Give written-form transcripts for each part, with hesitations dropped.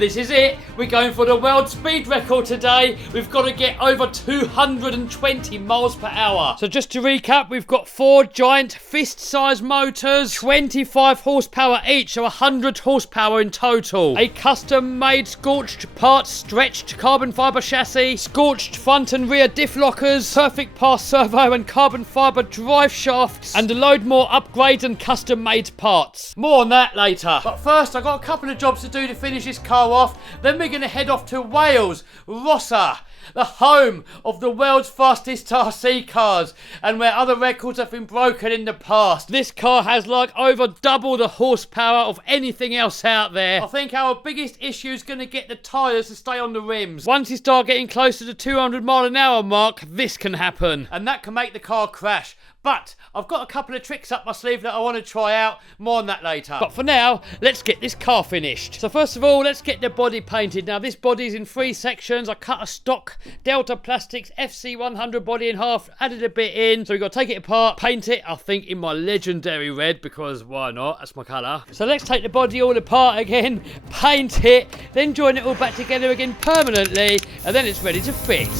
This is it. We're going for the world speed record today. We've got to get over 220 miles per hour. So just to recap, we've got 4 giant fist-sized motors, 25 horsepower each, so 100 horsepower in total. A custom-made scorched parts stretched carbon fibre chassis, scorched front and rear diff lockers, perfect pass servo and carbon fibre drive shafts, and a load more upgrades and custom-made parts. More on that later. But first, I've got a couple of jobs to do to finish this car off. Then we're going to head off to Wales, Rossa, the home of the world's fastest RC cars, and where other records have been broken in the past. This car has like over double the horsepower of anything else out there. I think our biggest issue is going to get the tyres to stay on the rims. Once you start getting closer to the 200 mile an hour mark, this can happen, and that can make the car crash. But I've got a couple of tricks up my sleeve that I want to try out. More on that later. But for now, let's get this car finished. So first of all, let's get the body painted. Now this body is in 3 sections. I cut a stock Delta Plastics FC100 body in half, added a bit in. So we've got to take it apart, paint it, I think in my legendary red, because why not? That's my colour. So let's take the body all apart again, paint it, then join it all back together again permanently, and then it's ready to fit.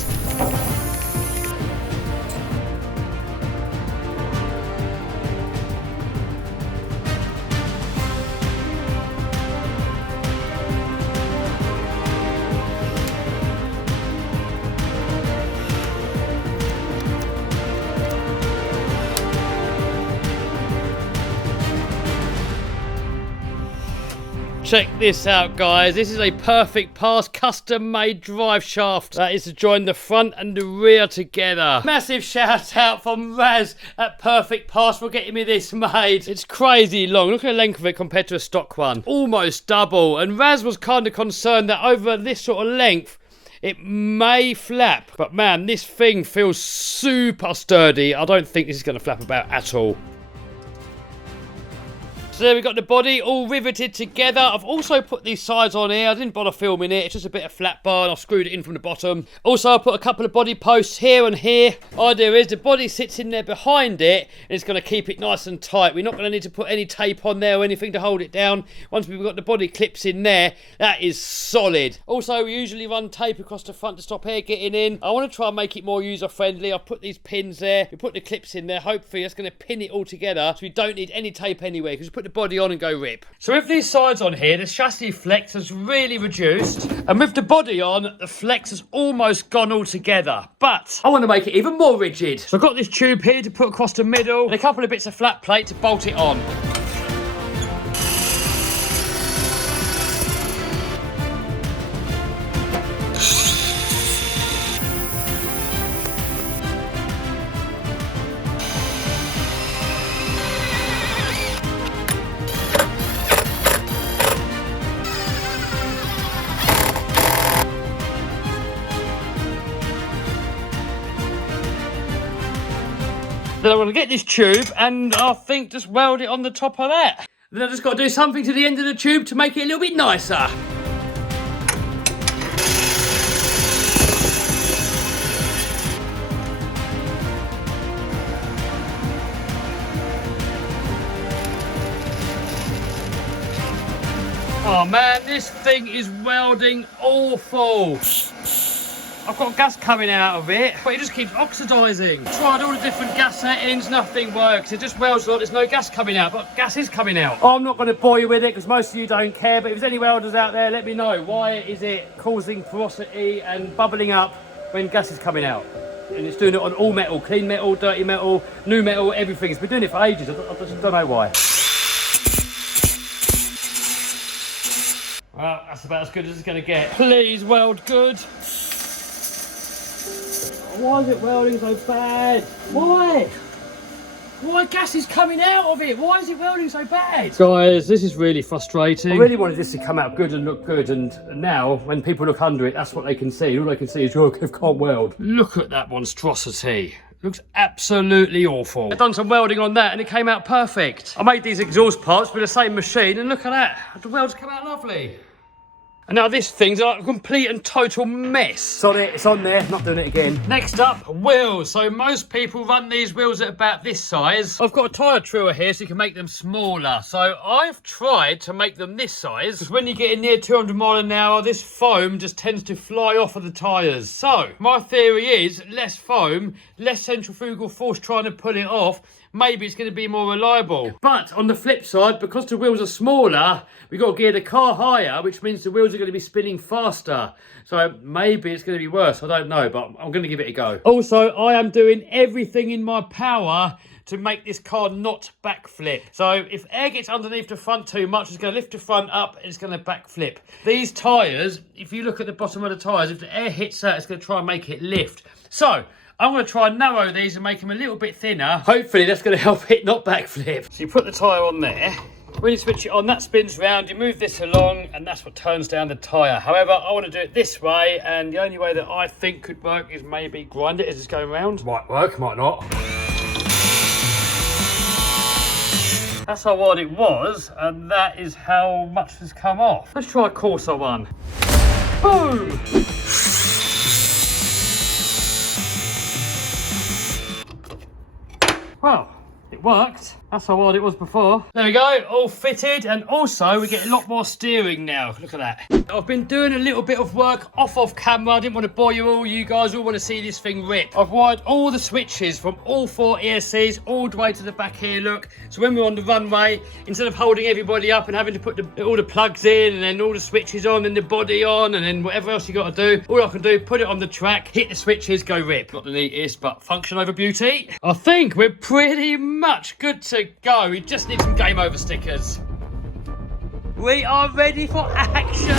Check this out, guys. This is a perfect pass custom made drive shaft that is to join the front and the rear together. Massive shout out from Raz at Perfect Pass for getting me this made. It's crazy long. Look at the length of it compared to a stock one. Almost double. And Raz was kind of concerned that over this sort of length it may flap. But man, this thing feels super sturdy. I don't think this is going to flap about at all. So there we've got the body all riveted together. I've also put these sides on here. I didn't bother filming it. It's just a bit of flat bar and I've screwed it in from the bottom. Also, I put a couple of body posts here and here. Idea is the body sits in there behind it and it's going to keep it nice and tight. We're not going to need to put any tape on there or anything to hold it down. Once we've got the body clips in there, that is solid. Also, we usually run tape across the front to stop air getting in. I want to try and make it more user friendly. I've put these pins there. We put the clips in there. Hopefully, that's going to pin it all together so we don't need any tape anywhere because we put the body on and go rip. So with these sides on here, the chassis flex has really reduced, and with the body on, the flex has almost gone all together. But I want to make it even more rigid. So I've got this tube here to put across the middle and a couple of bits of flat plate to bolt it on. Then I'm going to get this tube and I think just weld it on the top of that. Then I've just got to do something to the end of the tube to make it a little bit nicer. Oh man, this thing is welding awful. I've got gas coming out of it, but it just keeps oxidising. Tried all the different gas settings, nothing works. It just welds like there's no gas coming out, but gas is coming out. Oh, I'm not going to bore you with it because most of you don't care, but if there's any welders out there, let me know. Why is it causing porosity and bubbling up when gas is coming out? And it's doing it on all metal, clean metal, dirty metal, new metal, everything. It's been doing it for ages. I just don't know why. Well, that's about as good as it's going to get. Please weld good. Why is it welding so bad? Why? Why gas is coming out of it? Why is it welding so bad? Guys, this is really frustrating. I really wanted this to come out good and look good, and now when people look under it, that's what they can see. All they can see is, oh, Kev can't weld. Look at that monstrosity. Looks absolutely awful. I've done some welding on that and it came out perfect. I made these exhaust parts with the same machine and look at that. The welds come out lovely. And now this thing's like a complete and total mess. It's on it, it's on there, not doing it again. Next up, wheels. So most people run these wheels at about this size. I've got a tyre truer here so you can make them smaller. So I've tried to make them this size, because when you get in near 200 mile an hour, this foam just tends to fly off of the tyres. So my theory is less foam, less centrifugal force trying to pull it off, maybe it's going to be more reliable. But on the flip side, because the wheels are smaller, we've got to gear the car higher, which means the wheels are going to be spinning faster. So maybe it's going to be worse. I don't know, but I'm going to give it a go. Also, I am doing everything in my power to make this car not backflip. So if air gets underneath the front too much, it's going to lift the front up and it's going to backflip. These tyres, if you look at the bottom of the tyres, if the air hits that, it's going to try and make it lift. So I'm going to try and narrow these and make them a little bit thinner. Hopefully that's going to help it not backflip. So you put the tyre on there. When you switch it on, that spins round, you move this along, and that's what turns down the tyre. However, I want to do it this way, and the only way that I think could work is maybe grind it as it's going round. Might work, might not. That's how wide it was, and that is how much has come off. Let's try a coarser one. Boom! Well, it worked. That's how wide it was before. There we go, all fitted, and also we get a lot more steering now. Look at that. I've been doing a little bit of work off camera. I didn't want to bore you all. You guys all want to see this thing rip. I've wired all the switches from all 4 ESCs all the way to the back here, look. So when we're on the runway, instead of holding everybody up and having to put all the plugs in and then all the switches on and the body on and then whatever else you got to do, all I can do, put it on the track, hit the switches, go rip. Not the neatest, but function over beauty. I think we're pretty much good to go. We just need some game over stickers. We are ready for action.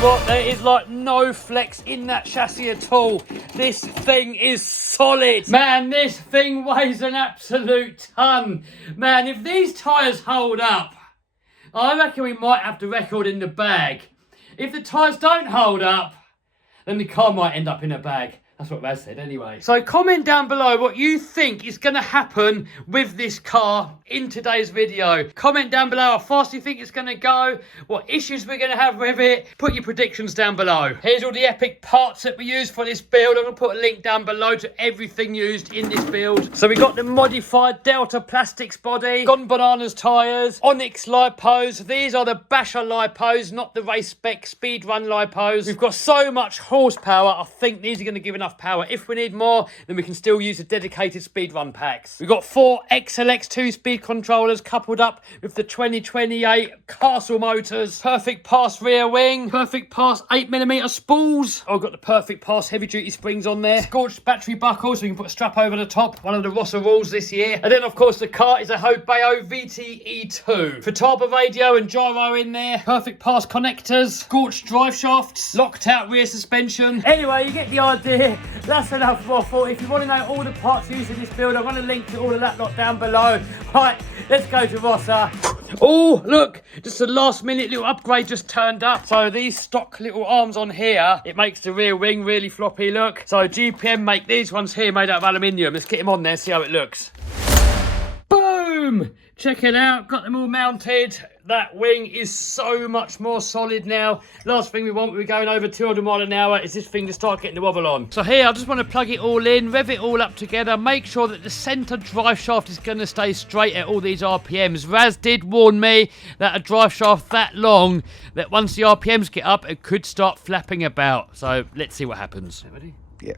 What, there is like no flex in that chassis at all. This thing is solid. Man, this thing weighs an absolute ton. Man, if these tyres hold up, I reckon we might have the record in the bag. If the tyres don't hold up, then the car might end up in a bag. That's what Raz said anyway. So comment down below what you think is going to happen with this car in today's video. Comment down below how fast you think it's going to go, what issues we're going to have with it. Put your predictions down below. Here's all the epic parts that we used for this build. I'm going to put a link down below to everything used in this build. So we got the modified Delta Plastics body, Gone Bananas tyres, Onyx lipos. These are the Basher lipos, not the race spec speed run lipos. We've got so much horsepower. I think these are going to give enough power. If we need more, then we can still use the dedicated speed run packs. We've got 4 XLX 2-speed controllers coupled up with the 2028 Castle motors. Perfect pass rear wing, perfect pass 8mm spools. I've got the perfect pass heavy duty springs on there. Scorched battery buckle so we can put a strap over the top. One of the Rossa rules this year. And then of course the car is a Hobeo VTE2. For Talbot radio and gyro in there. Perfect pass connectors. Scorched drive shafts. Locked out rear suspension. Anyway, you get the idea. That's enough waffle. If you want to know all the parts used in this build, I'm going to link to all of that lot down below. Right, let's go to Rossa. Oh, look, just a last minute little upgrade just turned up. So these stock little arms on here, it makes the rear wing really floppy look. So GPM make these ones here made out of aluminium. Let's get them on there, see how it looks. Boom! Check it out, got them all mounted. That wing is so much more solid now. Last thing we want when we're going over 200 mile an hour is this thing to start getting the wobble on. So here, I just want to plug it all in, rev it all up together, make sure that the centre drive shaft is going to stay straight at all these RPMs. Raz did warn me that a drive shaft that long, that once the RPMs get up, it could start flapping about. So let's see what happens. Ready? Yeah.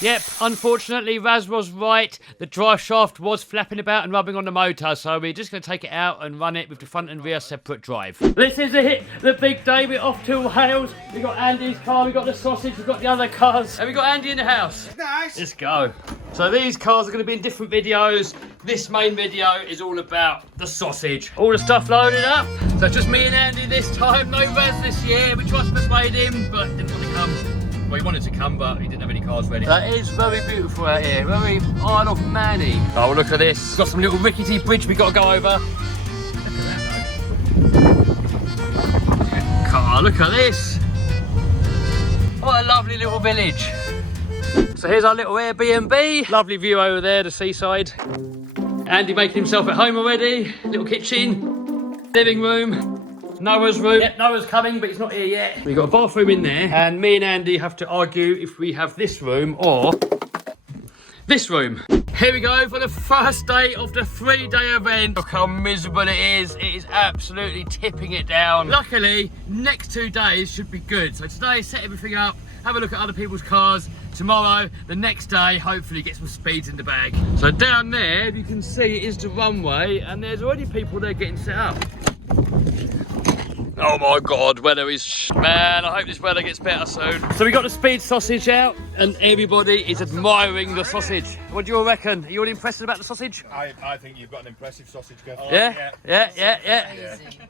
Yep, unfortunately, Raz was right. The drive shaft was flapping about and rubbing on the motor, so we're just going to take it out and run it with the front and rear separate drive. This is the big day. We're off to Wales. We've got Andy's car, we've got the sausage, we've got the other cars, and we've got Andy in the house. Nice. Let's go. So these cars are going to be in different videos. This main video is all about the sausage. All the stuff loaded up. So it's just me and Andy this time. No Raz this year. We tried to persuade him, but didn't want to come. Well, he wanted to come, but he didn't have any cars ready. That is very beautiful out here. Very Isle of Manny. Oh, look at this. Got some little rickety bridge we got to go over. Look at that, though. Car, look at this. What a lovely little village. So here's our little Airbnb. Lovely view over there, the seaside. Andy making himself at home already. Little kitchen, living room. Noah's room. Yep, Noah's coming, but he's not here yet. We've got a bathroom in there, and me and Andy have to argue if we have this room or this room. Here we go for the first day of the 3-day event. Look how miserable it is. It is absolutely tipping it down. Luckily, next 2 days should be good. So today, set everything up, have a look at other people's cars. Tomorrow, the next day, hopefully get some speeds in the bag. So down there, you can see it is the runway, and there's already people there getting set up. Oh my God, weather is man, I hope this weather gets better soon. So we got the speed sausage out and everybody is admiring the sausage. What do you all reckon? Are you all impressed about the sausage? I think you've got an impressive sausage, Kev. Yeah.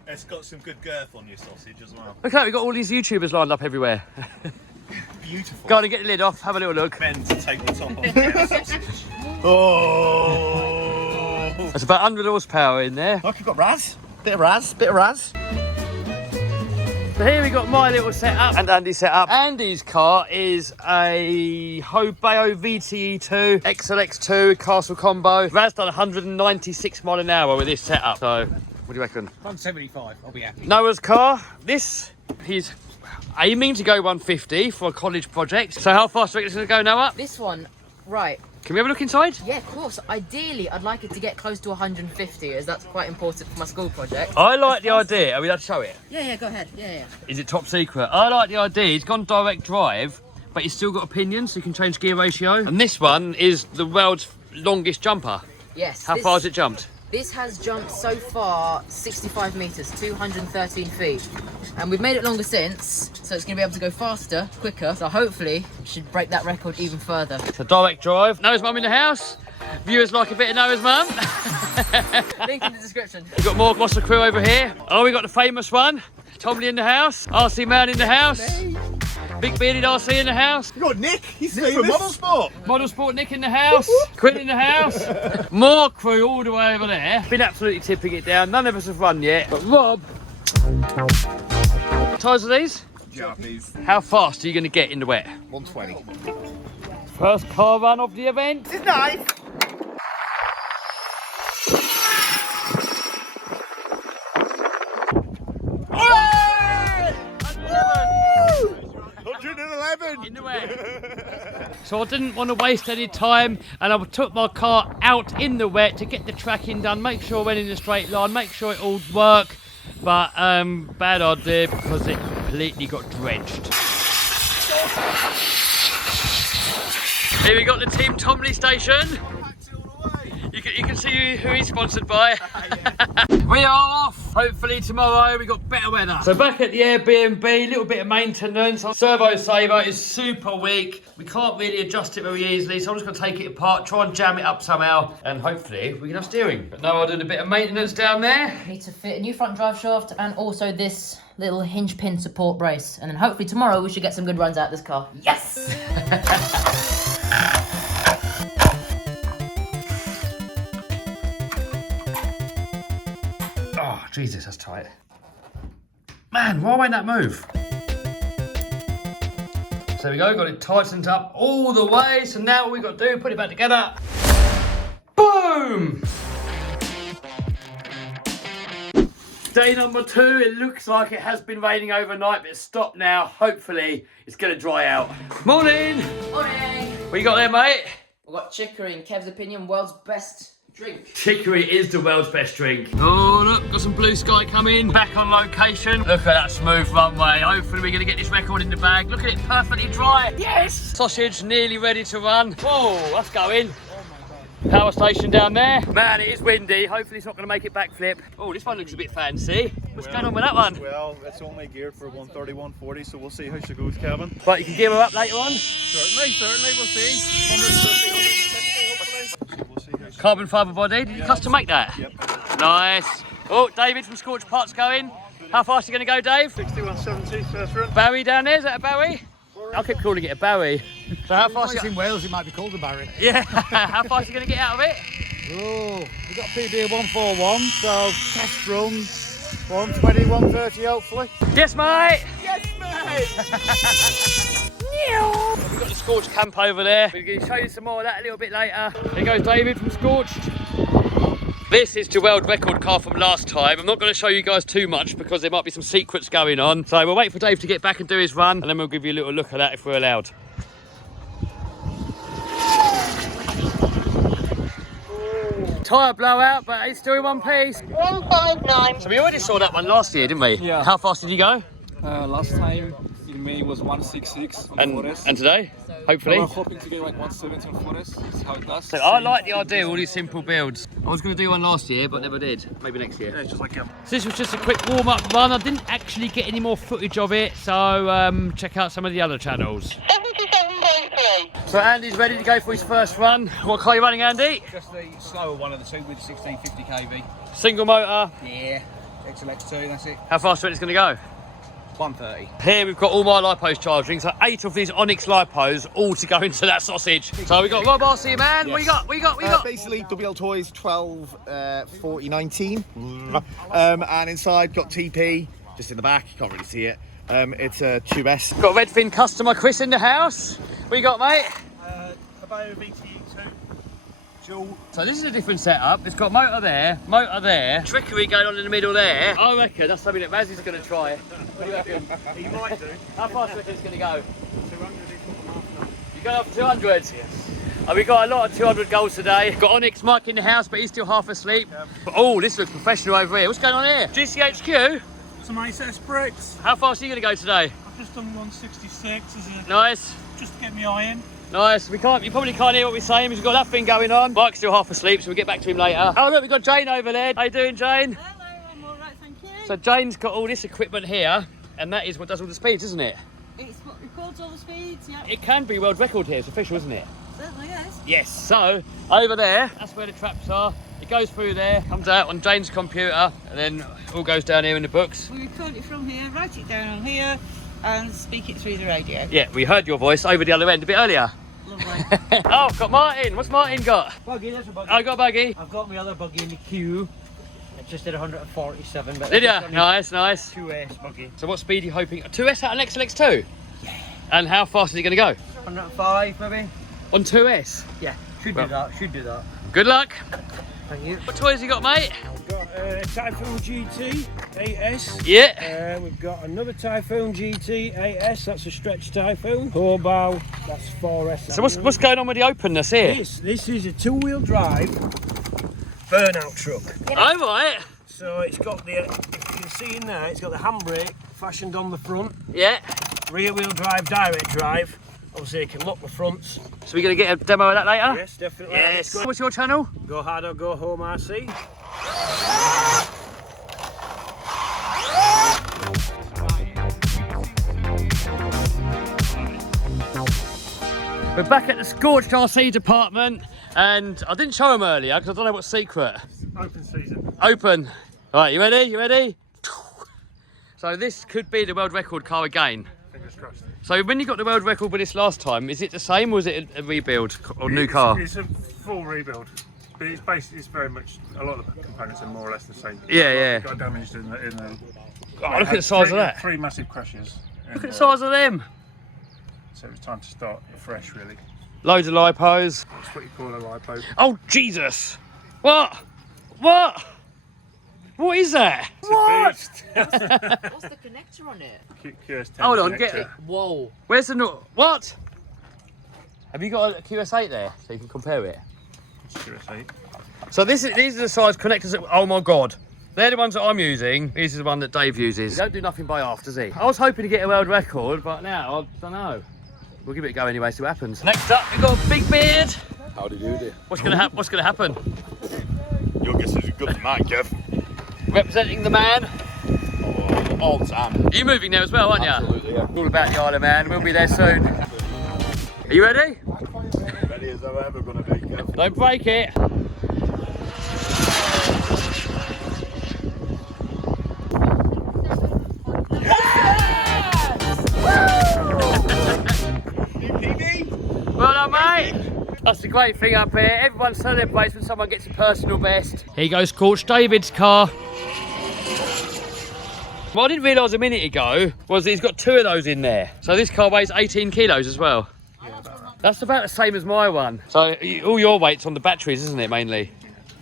It's got some good girth on your sausage as well. Look out, we've got all these YouTubers lined up everywhere. Beautiful. Go on and get the lid off, have a little look. Men to take the top off the sausage. Oh! That's about 100 horsepower in there. Look, you've got Raz. Bit of Raz. So here we got my little setup and Andy's setup. Andy's car is a Hobeo VTE2 XLX2 Castle Combo. Raz done 196 mile an hour with this setup. So, what do you reckon? 175, I'll be happy. Noah's car, he's aiming to go 150 for a college project. So how fast do you reckon it's going to go, Noah? This one, right. Can we have a look inside? Yeah, of course. Ideally, I'd like it to get close to 150, as that's quite important for my school project. I like the idea. Are we allowed to show it? Yeah, go ahead. Yeah. Is it top secret? I like the idea. He's gone direct drive, but he's still got a pinion, so you can change gear ratio. And this one is the world's longest jumper. Yes. How far has it jumped? This has jumped so far 65 metres, 213 feet. And we've made it longer since, so it's going to be able to go faster, quicker. So hopefully, it should break that record even further. So direct drive. Noah's mum in the house. Viewers like a bit of Noah's mum. Link in the description. We've got more Mossa crew over here. Oh, we got the famous one. Tomley in the house. RC Man in the house. Hey. Big bearded RC in the house. You got Nick. He's from Model Sport. Model Sport Nick in the house. Quinn in the house. More crew all the way over there. Been absolutely tipping it down. None of us have run yet. But Rob. What tyres are these? Japanese. How fast are you going to get in the wet? 120. First car run of the event. It's nice. In the wet. So I didn't want to waste any time and I took my car out in the wet to get the tracking done, make sure I went in a straight line, make sure it all worked. But bad idea because it completely got drenched. Here we got the Team Tomley station. You can see who he's sponsored by. We are off. Hopefully tomorrow we got better weather. So back at the Airbnb, a little bit of maintenance. Servo saver is super weak. We can't really adjust it very easily, so I'm just going to take it apart, try and jam it up somehow, and hopefully we can have steering. But now I'll do a bit of maintenance down there. Need to fit a new front drive shaft and also this little hinge pin support brace. And then hopefully tomorrow we should get some good runs out of this car. Yes! Oh, Jesus, that's tight. Man, why won't that move? So there we go, got it tightened up all the way. So now what we've got to do, put it back together. Boom! Day number 2, it looks like it has been raining overnight, but it's stopped now. Hopefully, it's going to dry out. Morning! Morning! What you got there, mate? We've got chicory, in Kev's opinion, world's best drink. Chicory is the world's best drink. Oh, look, got some blue sky coming. Back on location. Look at that smooth runway. Hopefully we're going to get this record in the bag. Look at it, perfectly dry. Yes! Sausage nearly ready to run. Whoa, that's going. Power station down there. Man, it is windy. Hopefully it's not going to make it backflip. Oh, this one looks a bit fancy. What's going on with that one? Well, it's only geared for 130, 140, so we'll see how she goes, Kevin. But you can gear her up later on? Certainly, we'll see. 150, 160, hopefully. We'll see how she Carbon fibre body. Did you custom make that? Yep. Nice. Oh, David from Scorch Parts going. How fast are you going to go, Dave? 6170, first run. Barry down there, is that a Barry? I keep calling it a Barry. So how fast? In Wales, it might be called a Barry. Yeah. How fast are you going to get out of it? Oh, we've got PB 141, so test run 120, 130 hopefully. Yes, mate. Yes, mate! We've got the Scorched camp over there. We're going to show you some more of that a little bit later. There goes David from Scorched. This is the world record car from last time. I'm not going to show you guys too much because there might be some secrets going on. So we'll wait for Dave to get back and do his run, and then we'll give you a little look at that if we're allowed. Tyre blowout, but it's still in one piece. 159. So we already saw that one last year, didn't we? Yeah. How fast did you go? Last time in May was 166 on the forest. And today? Hopefully. We're hoping to get like 170 on forest. See how it does. So I like the idea of all these simple builds. I was going to do one last year, but never did. Maybe next year. Yeah, it's just like So this was just a quick warm-up run. I didn't actually get any more footage of it, so check out some of the other channels. 77.3. So Andy's ready to go for his first run. What car are you running, Andy? Just the slower one of the two with 1650 kV. Single motor. Yeah, XLX2, that's it. How fast do you reckon it's going to go? 130. Here we've got all my lipos charging, so 8 of these Onyx lipos all to go into that sausage. So we've got Rob RC, man. What you got? What you got? Basically, WL Toys 12 40 19. And inside got TP, just in the back, you can't really see it. It's a 2S. Got Redfin customer Chris in the house. What you got, mate? Caballero VTE2. Dual. So this is a different setup. It's got motor there, trickery going on in the middle there. I reckon that's something that Razzy's going to try. What do you reckon? He might do. How fast do you reckon it's going to go? 200 is You're going up for 200? Yes. We got a lot of 200 goals today. Got Onyx Mike in the house, but he's still half asleep. Oh, this looks professional over here. What's going on here? GCHQ? Some ISS brakes. How fast are you going to go today? I've just done 166 as a, Nice. just to get my eye in. Nice. You probably can't hear what we're saying. We've got that thing going on. Mike's still half asleep, so we'll get back to him later. Oh look, we've got Jane over there. How you doing, Jane? Hello, I'm all right, thank you. So Jane's got all this equipment here, and that is what does all the speeds, isn't it? It's what records all the speeds, yeah. It can be world record here. It's official, isn't it? Certainly is. Yes. So over there, that's where the traps are. It goes through there, comes out on Jane's computer, and then all goes down here in the books. We record it from here, write it down on here, and speak it through the radio. Yeah, we heard your voice over the other end a bit earlier. Lovely. Oh, I've got Martin. What's Martin got? Buggy, there's a buggy. I got a buggy. I've got my other buggy in the queue. It just did 147. But Did ya? ya? Nice, nice. 2S buggy. So what speed are you hoping? A 2S out an XLX2? Yeah. And how fast is it going to go? 105 maybe. On 2S? Yeah, should do that. Should do that. Good luck. Thank you. What toys you got, mate? We've got a Typhoon GT 8S. Yeah. We've got another Typhoon GT 8S, that's a stretch Typhoon. Hobo, that's 4S. So what's going on with the openness here? This is a two-wheel drive burnout truck. Oh, right. So it's got the, if you can see in there, it's got the handbrake fashioned on the front. Yeah. Rear-wheel drive, direct drive. Obviously, you can lock the fronts. So we're going to get a demo of that later? Yes, definitely. Yes. What's your channel? Go hard or go home, RC. We're back at the Scorched RC department, and I didn't show them earlier because I don't know what's secret. Open season. Open. All right, you ready? You ready? So this could be the world record car again. Fingers crossed. So when you got the world record with this last time, is it the same or is it a rebuild or new car? It's a full rebuild. But it's basically, it's very much, a lot of the components are more or less the same. Yeah, yeah. Got damaged in the Oh, look at the size of that. Three massive crashes. Look at the size of them. So it was time to start afresh, really. Loads of lipos. That's what you call a lipo. Oh, Jesus. What? What? What is that? What's the connector on it? QS10 Hold on, connector. get it. Whoa. Where's the what? Have you got a QS8 there so you can compare it? It's QS8. So these are the size connectors that, oh my God. They're the ones that I'm using. This is the one that Dave uses. He don't do nothing by half, does he? I was hoping to get a world record, but now, I don't know. We'll give it a go anyway, see what happens. Next up, we've got a big beard. How do you do it? What's gonna happen? Your guess is as good as mine, Kev. Representing the man. All the time. You're moving there as well, aren't you? Absolutely, yeah. All about the Isle of Man. We'll be there soon. Are you ready? Ready as I'm ever going to be, Kev. Don't break it. That's the great thing up here. Everyone celebrates when someone gets a personal best. Here goes Coach David's car. What I didn't realise a minute ago was that he's got 2 of those in there. So this car weighs 18 kilos as well. Yeah, that's about the same as my one. So all your weight's on the batteries, isn't it, mainly?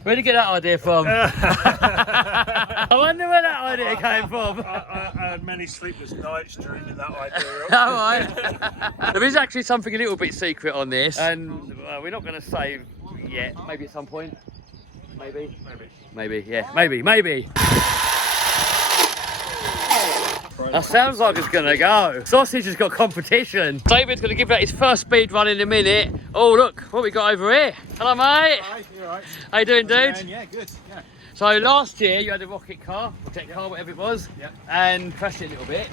Where'd you get that idea from? I wonder where that idea came from. I had many sleepless nights dreaming that idea up. All right. There is actually something a little bit secret on this, and we're not going to say yet. Maybe at some point. Maybe. Yeah. Maybe. That sounds like it's gonna go. Sausage has got competition. David's gonna give that his first speed run in a minute. Oh look, what we got over here. Hello mate. Hi, you alright? How you doing, dude? Yeah, good. Yeah. So last year you had a rocket car, or tech car, whatever it was, and crashed it a little bit.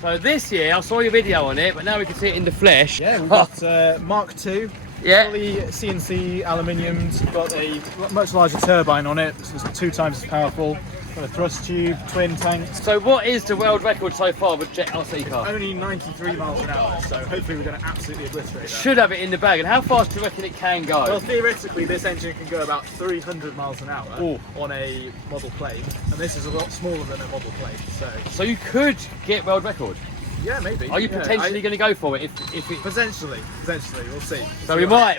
So this year, I saw your video on it, but now we can see it in the flesh. Yeah, we've got Mark II. Yeah. Fully CNC aluminium. Got a much larger turbine on it. So it's 2 times as powerful. Got a thrust tube, twin tanks. So what is the world record so far with Jet RC car? Only 93 miles an hour, so hopefully we're going to absolutely obliterate that. Should have it in the bag. And how fast do you reckon it can go? Well, theoretically, this engine can go about 300 miles an hour on a model plane, and this is a lot smaller than a model plane. So you could get world record. Yeah, maybe. Are you potentially going to go for it? If it... Potentially, we'll see. So we might.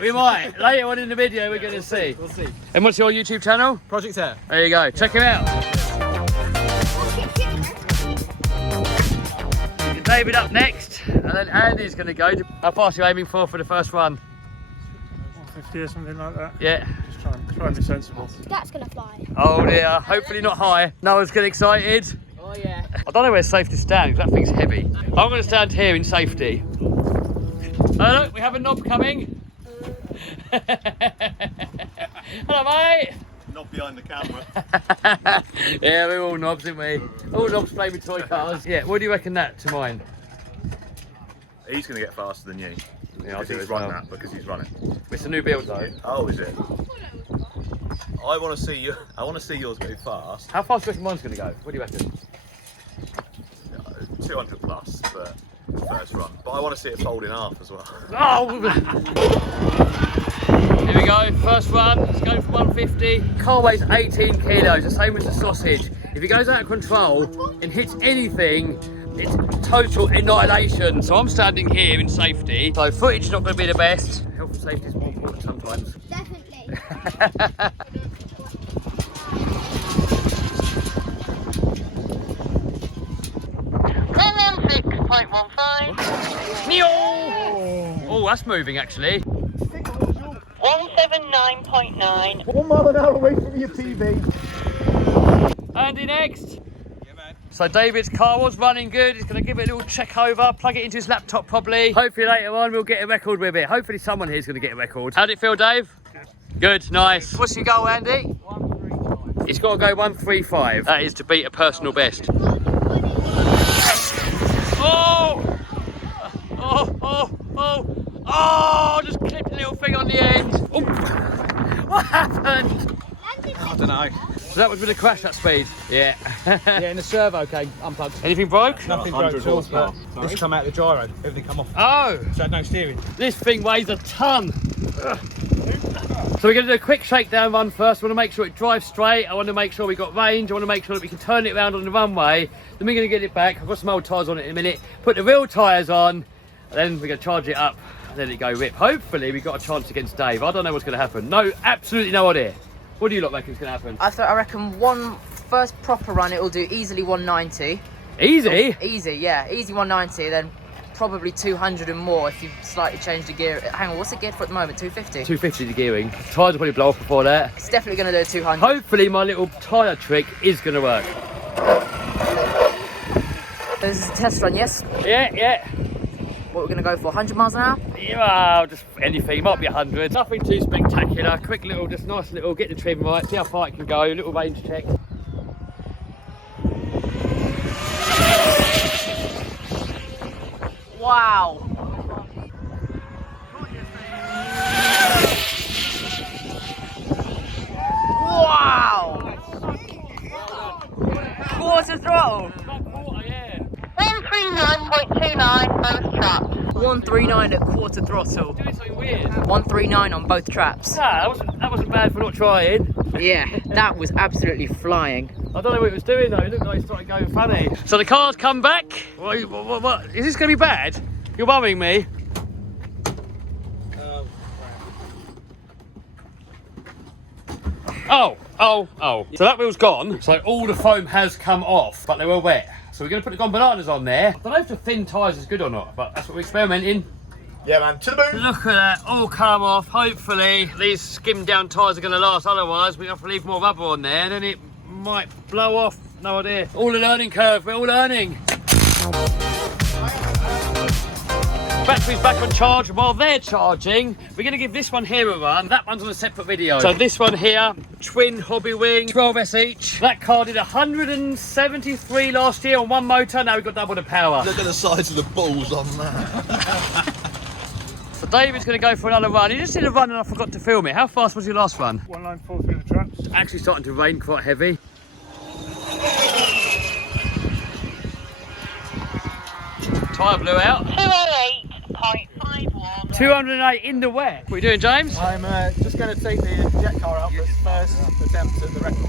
Later on in the video, we're going to see. We'll see. And what's your YouTube channel? Project Air. There you go. Check him out. David up next, and then Andy's going to go. How fast are you aiming for the first run? 50 or something like that. Yeah. Just try and be sensible. That's going to fly. Oh dear. Hopefully not high. Noah's getting excited. Oh yeah. I don't know where safe to stand because that thing's heavy. I'm going to stand here in safety. Oh look, we have a knob coming. Hello mate. Not behind the camera. Yeah, we're all knobs, aren't we? All knobs play with toy cars. Yeah, what do you reckon that to mine? He's going to get faster than you. Yeah, I'll do it as run well. that because he's running. It's a new build though. Oh, is it? I want to see you. I want to see yours go fast. How fast do you reckon mine's going to go? What do you reckon? 200 plus for the first run. But I want to see it fold in half as well. Oh! Here we go, first run, let's go for 150. Car weighs 18 kilos, the same as the sausage. If it goes out of control and hits anything, it's total annihilation. So I'm standing here in safety. So footage is not going to be the best. Health and safety is more important sometimes. Definitely. 6.15. Oh, that's moving actually. 179.9. 1 mile an hour away from your PB. Andy next. Yeah, man. So David's car was running good. He's going to give it a little check over, plug it into his laptop probably. Hopefully later on we'll get a record with it. Hopefully someone here's going to get a record. How'd it feel, Dave? Good, nice. What's your goal, Andy? 135. He's got to go 135. That is to beat a personal best. Oh! Oh, just clipped a little thing on the end. Oh. What happened? I don't know. So that was with a crash, that speed? Yeah. Yeah, in the servo came unplugged. Anything broke? Nothing broke at all, but this come out the gyro. Everything come off. Oh! So no steering. This thing weighs a ton. So we're going to do a quick shakedown run first. I want to make sure it drives straight. I want to make sure we got range. I want to make sure that we can turn it around on the runway. Then we're going to get it back. I've got some old tyres on it in a minute. Put the real tyres on. And then we're going to charge it up. And let it go rip. Hopefully we got a chance against Dave. I don't know what's going to happen. No, absolutely no idea. What do you lot reckon is going to happen? I reckon one first proper run it will do easily 190. Easy? Easy, yeah. Easy 190, then probably 200 and more if you slightly change the gear. Hang on, what's the gear for at the moment? 250? 250 the gearing. Tyres will probably blow off before that. It's definitely going to do 200. Hopefully my little tyre trick is going to work. This is a test run, yes? Yeah. What we're going to go for, 100 miles an hour? Yeah, well, just anything, might be 100. Nothing too spectacular. Quick little, just nice little, get the trim right, see how far it can go, little range check. Wow. Wow. Quarter throttle. 139.29 both trapped. 139 at quarter throttle. Doing something weird. 139 on both traps. Ah, that wasn't bad for not trying. Yeah, that was absolutely flying. I don't know what it was doing though, it looked like it started going funny. So the car's come back. What? Is this going to be bad? You're worrying me. Oh. So that wheel's gone. So all the foam has come off, but they were wet. So we're going to put the Gone Bananas on there. I don't know if the thin tyres is good or not, but that's what we're experimenting. Yeah, man, to the moon. Look at that, all come off. Hopefully these skimmed down tyres are going to last, otherwise we have to leave more rubber on there and then it might blow off. No idea. All a learning curve, we're all learning. Battery's back on charge. While they're charging, we're going to give this one here a run. That one's on a separate video. So this one here, twin hobby wing, 12S each. That car did 173 last year on one motor. Now we've got double the power. Look at the size of the balls on that. So David's going to go for another run. He just did a run and I forgot to film it. How fast was your last run? 194 through the traps. Actually starting to rain quite heavy. Tyre blew out. 208.51. 208 in the wet. What are you doing, James? I'm just going to take the jet car out for its first attempt at the record.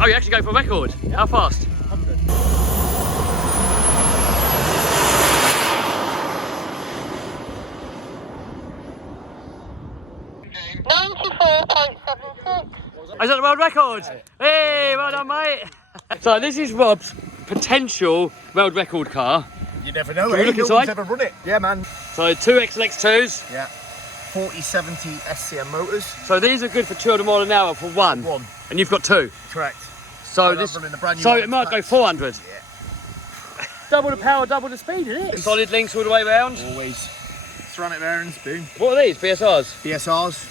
Oh, you actually go for a record? How fast? 100. 94.76. Is that the world record? Hey, well done, mate. So this is Rob's potential world record car. You never know, Can we look no inside? one's ever run it. Yeah, man. So two XLX2s. Yeah. 4070 SCM motors. So these are good for 200 miles an hour for one. And you've got two. Correct. So And I'm this, running the brand new so one it might go packs. 400. Yeah. Double the power, double the speed, isn't it? Solid links all the way around. Always. Ceramic bearings, boom. What are these? BSRs? BSRs,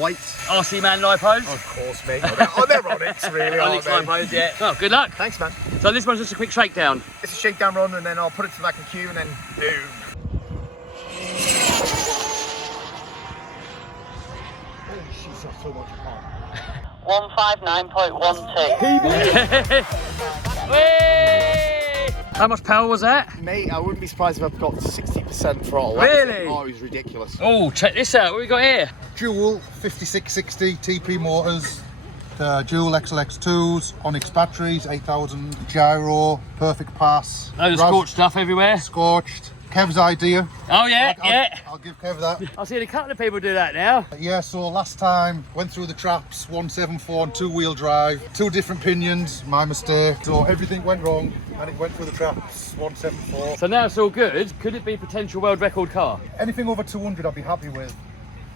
white. RC Man lipos. Of course, mate. Oh, they're Onyx, really, aren't Onyx they? lipos, yeah. Oh, good luck. Thanks, man. So this one's just a quick shakedown. It's a shakedown run, and then I'll put it to the back of the queue, and then boom. Oh, she's got so much power. 159.12. Whee! How much power was that? Mate, I wouldn't be surprised if I've got 60% throttle. Really? Oh, it was ridiculous. Oh, check this out. What we got here? Dual 5660 TP motors, dual XLX2s, Onyx batteries, 8000 gyro, perfect pass. Loads of scorched stuff everywhere. Scorched. Kev's idea. Oh yeah, I'll give Kev that. I've seen a couple of people do that now. Yeah, so last time went through the traps, 174 on two-wheel drive, two different pinions, my mistake. So everything went wrong and it went through the traps, 174. So now it's all good. Could it be potential world record car? Anything over 200 I'll be happy with,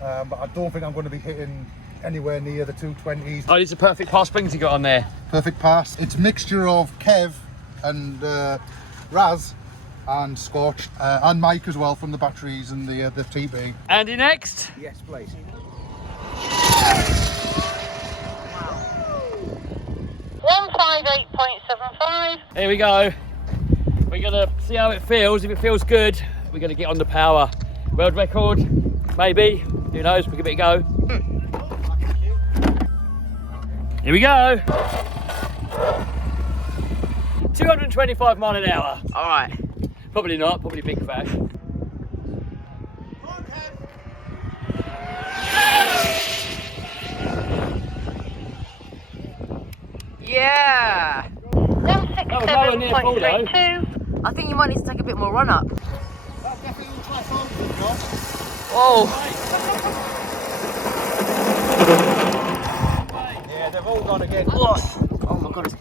but I don't think I'm going to be hitting anywhere near the 220s. Oh, it's a perfect pass springs you got on there. Perfect pass. It's a mixture of Kev and Raz and Scorched and Mike as well from the batteries and the TP. Andy next. Yes, please. 158.75. Here we go. We're gonna see how it feels. If it feels good, we're gonna get on the power. World record, maybe. Who knows? We give it a go. Here we go. 225 miles an hour. All right. Probably not. Probably big crash. Yeah. nowhere near full, though. 167.32. I think you might need to take a bit more run up. Oh. Yeah, they've all gone again. Oh my god.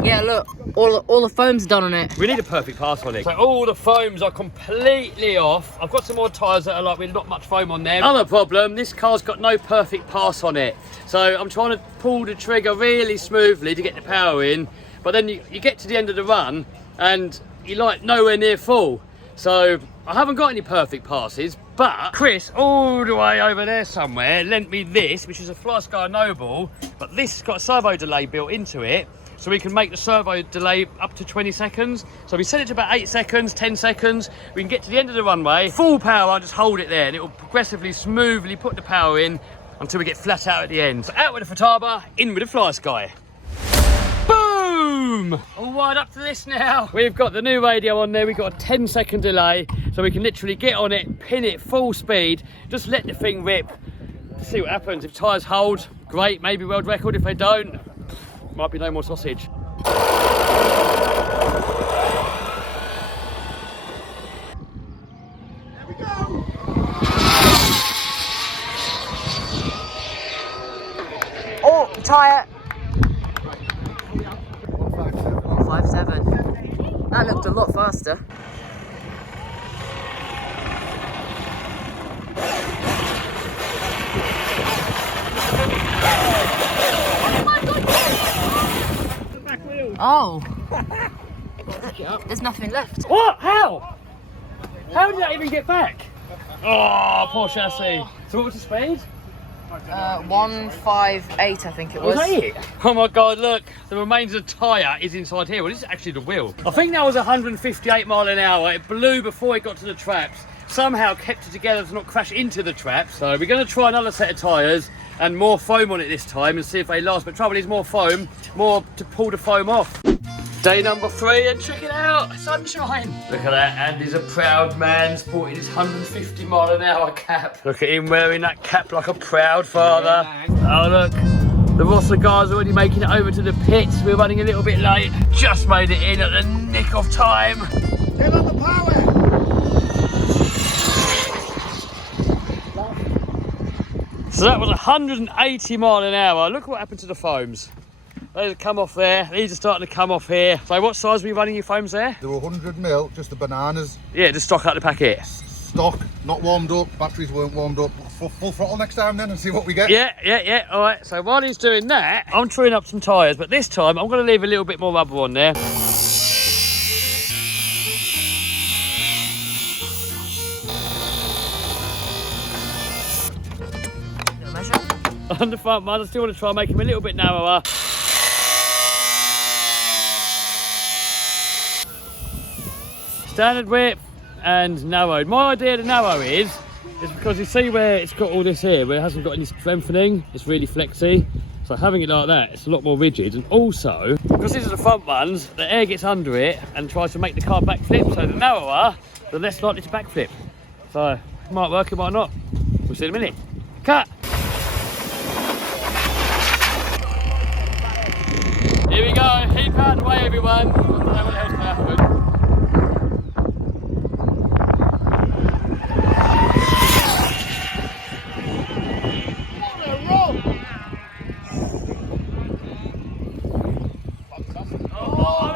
Yeah, look, all the foam's done on it. We need a perfect pass on it. So all the foams are completely off. I've got some more tyres that are like with not much foam on there. Another problem, this car's got no perfect pass on it. So I'm trying to pull the trigger really smoothly to get the power in. But then you get to the end of the run and you're like nowhere near full. So I haven't got any perfect passes, but Chris, all the way over there somewhere, lent me this, which is a FlySky Noble, but this has got a servo delay built into it. So we can make the servo delay up to 20 seconds. So we set it to about 8 seconds, 10 seconds. We can get to the end of the runway, full power, just hold it there, and it will progressively, smoothly put the power in until we get flat out at the end. So out with the Futaba, in with the FlySky. Boom! Boom! All wired up to this now. We've got the new radio on there. We've got a 10-second delay, so we can literally get on it, pin it full speed, just let the thing rip. See what happens. If tyres hold, great, maybe world record. If they don't, might be no more sausage. Oh, tyre. 157. That looked a lot faster. Oh. There's nothing left. What? How? How did that even get back? Oh, poor chassis. So what was the speed? 158, I think it was. Was that it? Oh my God, look. The remains of the tyre is inside here. Well, this is actually the wheel. I think that was 158 mile an hour. It blew before it got to the traps. Somehow kept it together to not crash into the traps. So we're going to try another set of tyres and more foam on it this time and see if they last. But trouble is more foam, more to pull the foam off. Day number 3 and check it out, sunshine. Look at that, Andy's a proud man sporting his 150 mile an hour cap. Look at him wearing that cap like a proud father. Oh look, the Rosser guys are already making it over to the pits. We're running a little bit late. Just made it in at the nick of time. Get on the power! So that was 180 mile an hour. Look what happened to the foams. They've come off there. These are starting to come off here. So what size were you running your foams there? They were 100ml, just the bananas. Yeah, just stock out the packet. Stock, not warmed up. Batteries weren't warmed up. Full throttle next time then and see what we get. Yeah. All right. So while he's doing that, I'm truing up some tyres. But this time, I'm going to leave a little bit more rubber on there. On the front one, I still want to try and make him a little bit narrower. Standard width and narrowed. My idea of the narrow is because you see where it's got all this here, where it hasn't got any strengthening, it's really flexy. So having it like that, it's a lot more rigid. And also, because these are the front ones, the air gets under it and tries to make the car backflip. So the narrower, the less likely to backflip. So it might work, it might not. We'll see in a minute. Cut. Here we go, heap out of the way everyone. I don't know what the hell's going to happen.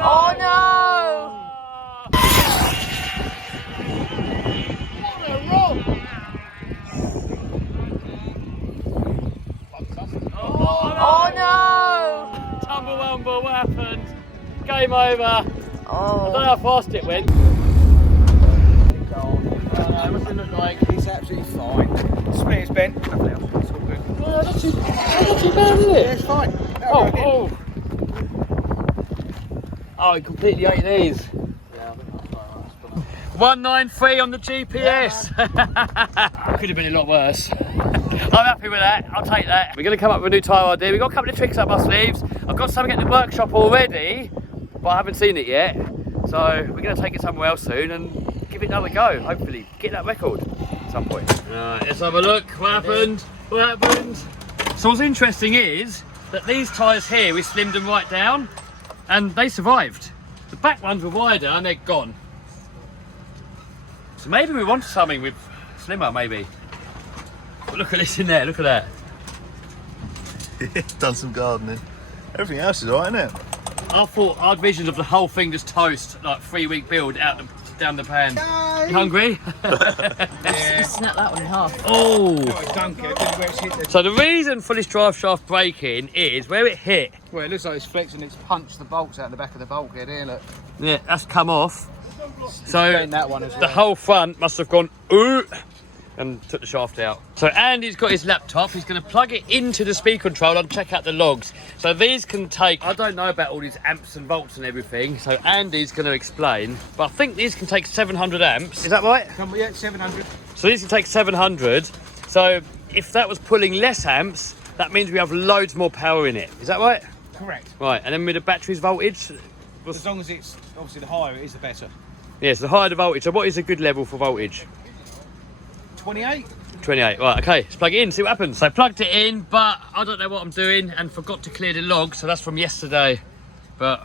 Oh no! Oh no! Tumble, what happened? Game over. Oh. I don't know how fast it went. What's it look like? It's absolutely fine. Split is bent. Nothing else. It's all good. Oh, not too bad, is it? Yeah, it's fine. Oh, he completely ate these. 193 on the GPS. Could have been a lot worse. I'm happy with that. I'll take that. We're going to come up with a new tyre idea. We've got a couple of tricks up our sleeves. I've got something at the workshop already, but I haven't seen it yet. So we're going to take it somewhere else soon and give it another go. Hopefully get that record at some point. Right, let's have a look. What happened? What happened? So what's interesting is that these tyres here, we slimmed them right down and they survived. The back ones were wider and they're gone. So maybe we want something with slimmer, maybe. But look at this in there, look at that. Done some gardening. Everything else is alright, isn't it? I thought I'd visions of the whole thing just toast, like 3-week build down the pan. Yay! You hungry? You snap that one in half. Oh! Well, So the reason for this drive shaft breaking is where it hit. Well, it looks like it's flexed and it's punched the bolts out the back of the bulkhead here, look. Yeah, that's come off. So That one as well. the whole front must have gone ooh and took the shaft out. So Andy's got his laptop, he's going to plug it into the speed controller and check out the logs. So these can take, I don't know about all these amps and volts and everything, so Andy's going to explain, but I think these can take 700 amps, is that right? Yeah, 700. So these can take 700, so if that was pulling less amps, that means we have loads more power in it, is that right? Correct. Right, and then with the battery's voltage, As long as it's, obviously the higher it is, the better. Yes, the higher the voltage. So what is a good level for voltage? 28? 28. Right, okay, let's plug it in, see what happens. So I plugged it in, but I don't know what I'm doing and forgot to clear the log, so that's from yesterday. But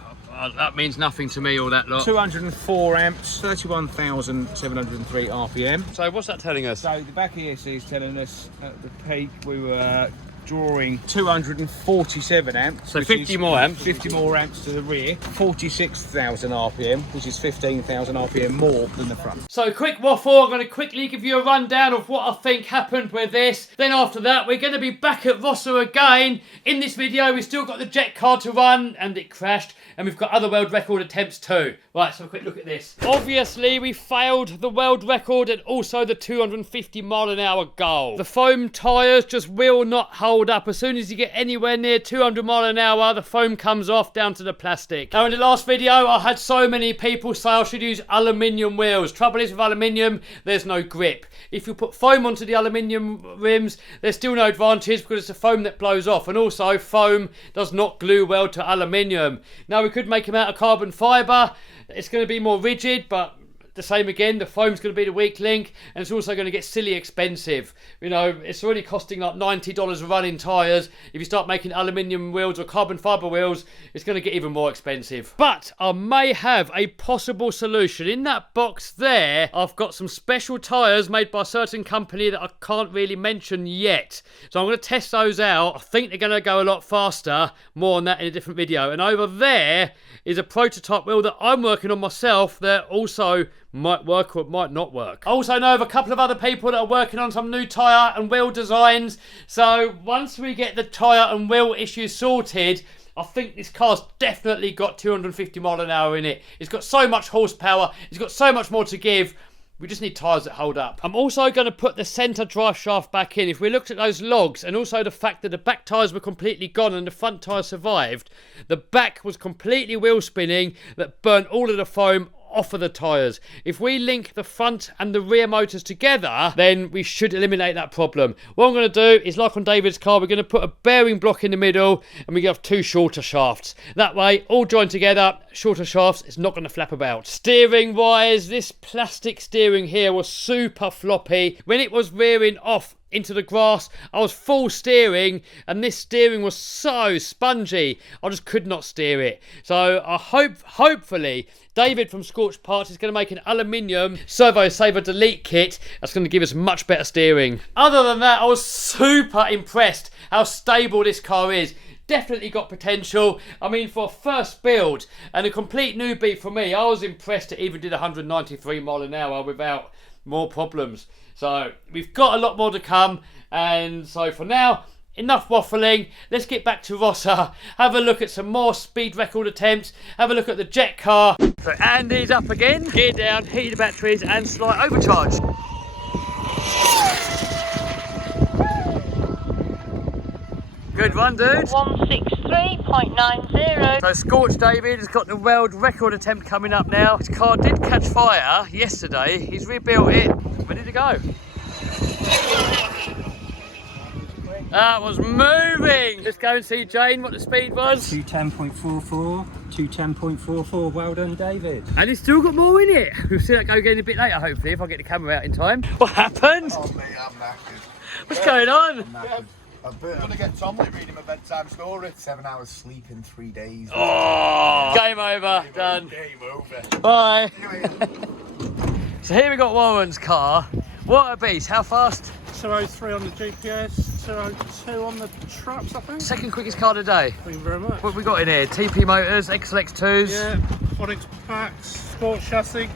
that means nothing to me, all that lot. 204 amps, 31,703 RPM. So what's that telling us? So the back ESC is telling us at the peak we were drawing 247 amps. So 50 more amps. 50 more amps to the rear, 46,000 RPM, which is 15,000 RPM more than the front. So quick waffle, I'm going to quickly give you a rundown of what I think happened with this. Then after that, we're going to be back at Rossa again. In this video, we've still got the jet car to run, and it crashed. And we've got other world record attempts too. Right, let's have a quick look at this. Obviously, we failed the world record and also the 250 mile an hour goal. The foam tyres just will not hold up. As soon as you get anywhere near 200 mile an hour, the foam comes off down to the plastic. Now, in the last video, I had so many people say I should use aluminium wheels. Trouble is with aluminium, there's no grip. If you put foam onto the aluminium rims, there's still no advantage because it's the foam that blows off. And also, foam does not glue well to aluminium. Now, we could make them out of carbon fibre. It's going to be more rigid, but the same again, the foam's going to be the weak link, and it's also going to get silly expensive. You know, it's already costing like $90 a run in tyres. If you start making aluminium wheels or carbon fibre wheels, it's going to get even more expensive. But I may have a possible solution. In that box there, I've got some special tyres made by a certain company that I can't really mention yet. So I'm going to test those out. I think they're going to go a lot faster. More on that in a different video. And over there is a prototype wheel that I'm working on myself that also might work or it might not work. I also know of a couple of other people that are working on some new tyre and wheel designs. So once we get the tyre and wheel issues sorted, I think this car's definitely got 250 mile an hour in it. It's got so much horsepower. It's got so much more to give. We just need tyres that hold up. I'm also going to put the centre drive shaft back in. If we looked at those logs and also the fact that the back tyres were completely gone and the front tyre survived, the back was completely wheel spinning that burnt all of the foam off of the tyres. If we link the front and the rear motors together, then we should eliminate that problem. What I'm going to do is, like on David's car, we're going to put a bearing block in the middle and we have two shorter shafts. That way, all joined together, shorter shafts, it's not going to flap about. Steering wise, this plastic steering here was super floppy. When it was rearing off into the grass, I was full steering and this steering was so spongy I just could not steer it. So I hopefully David from Scorched Parts is going to make an aluminium servo saver delete kit that's going to give us much better steering. Other than that, I was super impressed how stable this car is. Definitely got potential. I mean, for a first build and a complete newbie for me, I was impressed it even did 193 mile an hour without more problems. So we've got a lot more to come, and so for now, enough waffling. Let's get back to Rossa, have a look at some more speed record attempts, have a look at the jet car. So Andy's up again, gear down, heated the batteries and slight overcharge. Good one, dude. 163.90. So Scorched David has got the world record attempt coming up now. His car did catch fire yesterday. He's rebuilt it, ready to go. That was moving. Let's go and see Jane what the speed was. 210.44, 210.44. Well done, David. And he's still got more in it. We'll see that go again a bit later, hopefully, if I get the camera out in time. What happened? Oh mate, I'm knackered. What's going on? I'm gonna get Tom to read him a bedtime story. 7 hours sleep in 3 days. Oh, game over. Done. Game over. Bye. So here we got Warren's car. What a beast. How fast? 203 on the GPS, 202 on the trucks, I think. Second quickest car today. Thank you very much. What have we got in here? TP motors, XLX2s. Yeah, Phonics packs, sport chassis,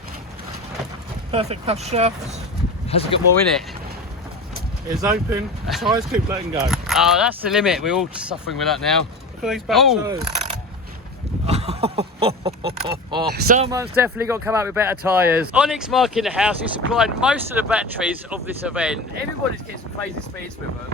perfect pass shafts. Has it got more in it? It's open, tyres keep letting go. Oh, that's the limit. We're all suffering with that now. Look at these back tyres. Someone's definitely got to come up with better tyres. Onyx Mark in the house, who supplied most of the batteries of this event. Everybody's getting some crazy speeds with them.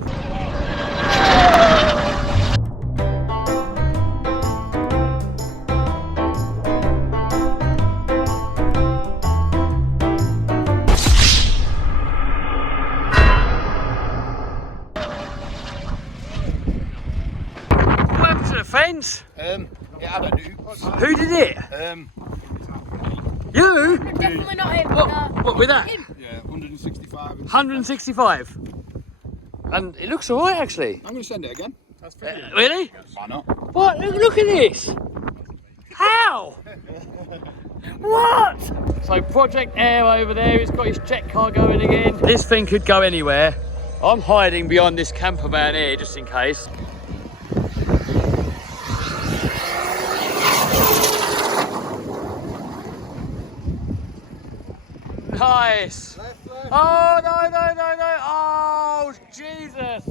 Welcome to the fence. since? It had a noops. Who did it? You? Definitely not him. What with that? Yeah, 165. 165. And it looks alright actually. I'm going to send it again. That's pretty. Really? Why not? What? Look at this. How? What? So Project Air over there, he's got his jet car going again. This thing could go anywhere. I'm hiding behind this camper van here just in case. Nice. Oh, no. Oh, Jesus.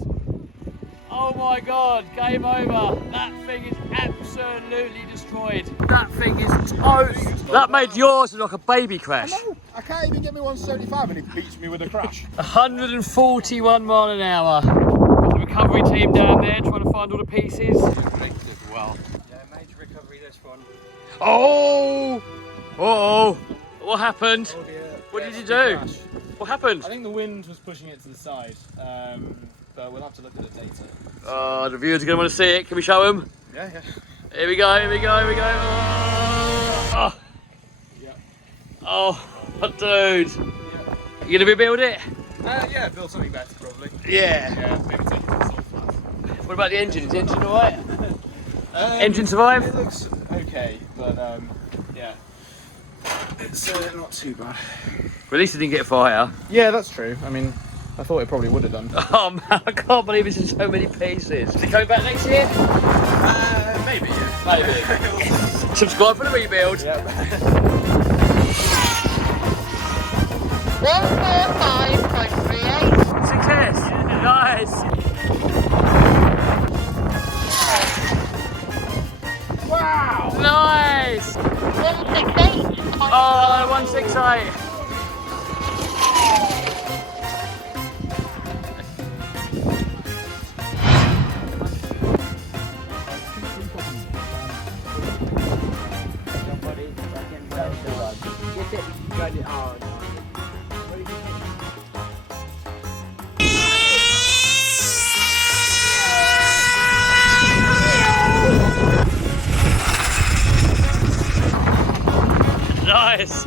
Oh my God, game over. That thing is absolutely destroyed. That thing is toast. That made yours look like a baby crash. I can't even get me 175 and it beats me with a crash. 141 mile an hour. Got the recovery team down there trying to find all the pieces. Well, Yeah, major recovery this one. Oh! Uh-oh. What happened? Oh dear. What Yeah, did you it's a big do? crash. What happened? I think the wind was pushing it to the side, but we'll have to look at the data. Oh, the viewers are going to want to see it. Can we show them? Yeah. Here we go. Oh, oh dude. You going to rebuild it? Yeah, build something better probably. Yeah. Yeah, maybe take it to the salt flats. What about the engine? Is the engine alright? Engine survive? It looks okay, but yeah, it's not too bad. Well, at least it didn't get fire. Yeah, that's true. I mean, I thought it probably would have done. Oh man, I can't believe it's in so many pieces. Is it coming back next year? Maybe, yeah. Maybe. Yes. Subscribe for the rebuild. Yep. 145.38. Success. Nice. Wow. Nice. 168. Oh, 168. Nice.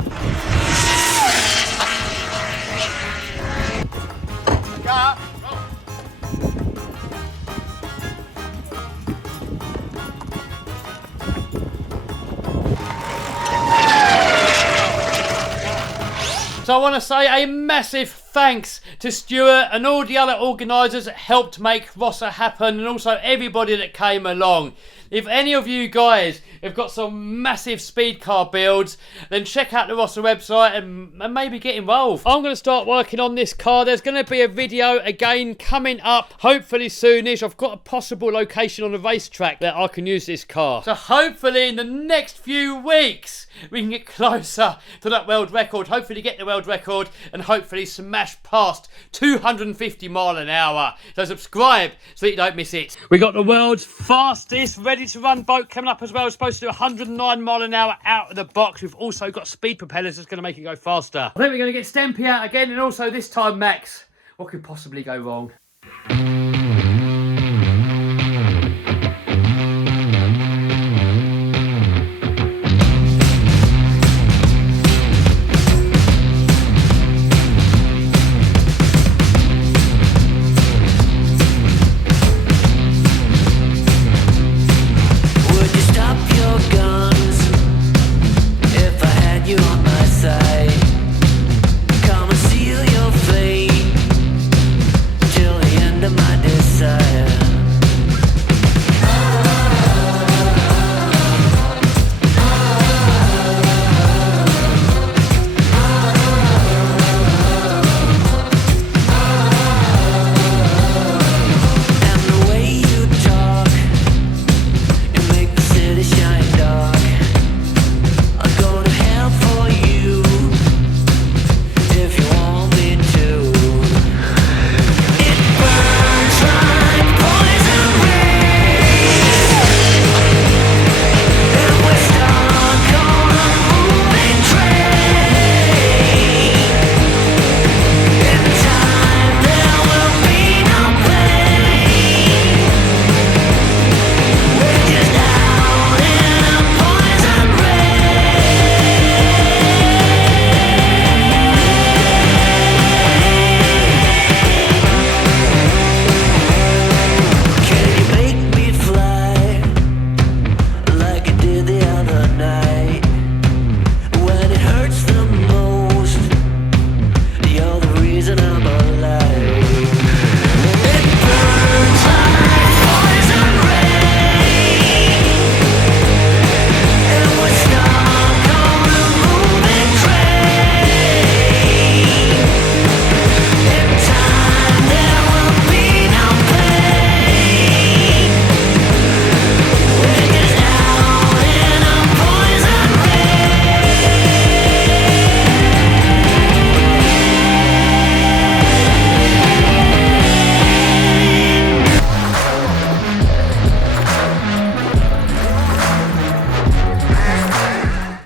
So I want to say a massive thanks to Stuart and all the other organisers that helped make Rossa happen, and also everybody that came along. If any of you guys have got some massive speed car builds, then check out the Rossa website and maybe get involved. I'm going to start working on this car. There's going to be a video again coming up, hopefully soonish. I've got a possible location on the racetrack that I can use this car. So hopefully in the next few weeks, we can get closer to that world record. Hopefully get the world record and hopefully smash past 250 mile an hour. So subscribe so that you don't miss it. We got the world's fastest ready to run boat coming up as well. It's supposed to do 109 mile an hour out of the box. We've also got speed propellers that's going to make it go faster. I think we're going to get Stempy out again, and also this time Max. What could possibly go wrong?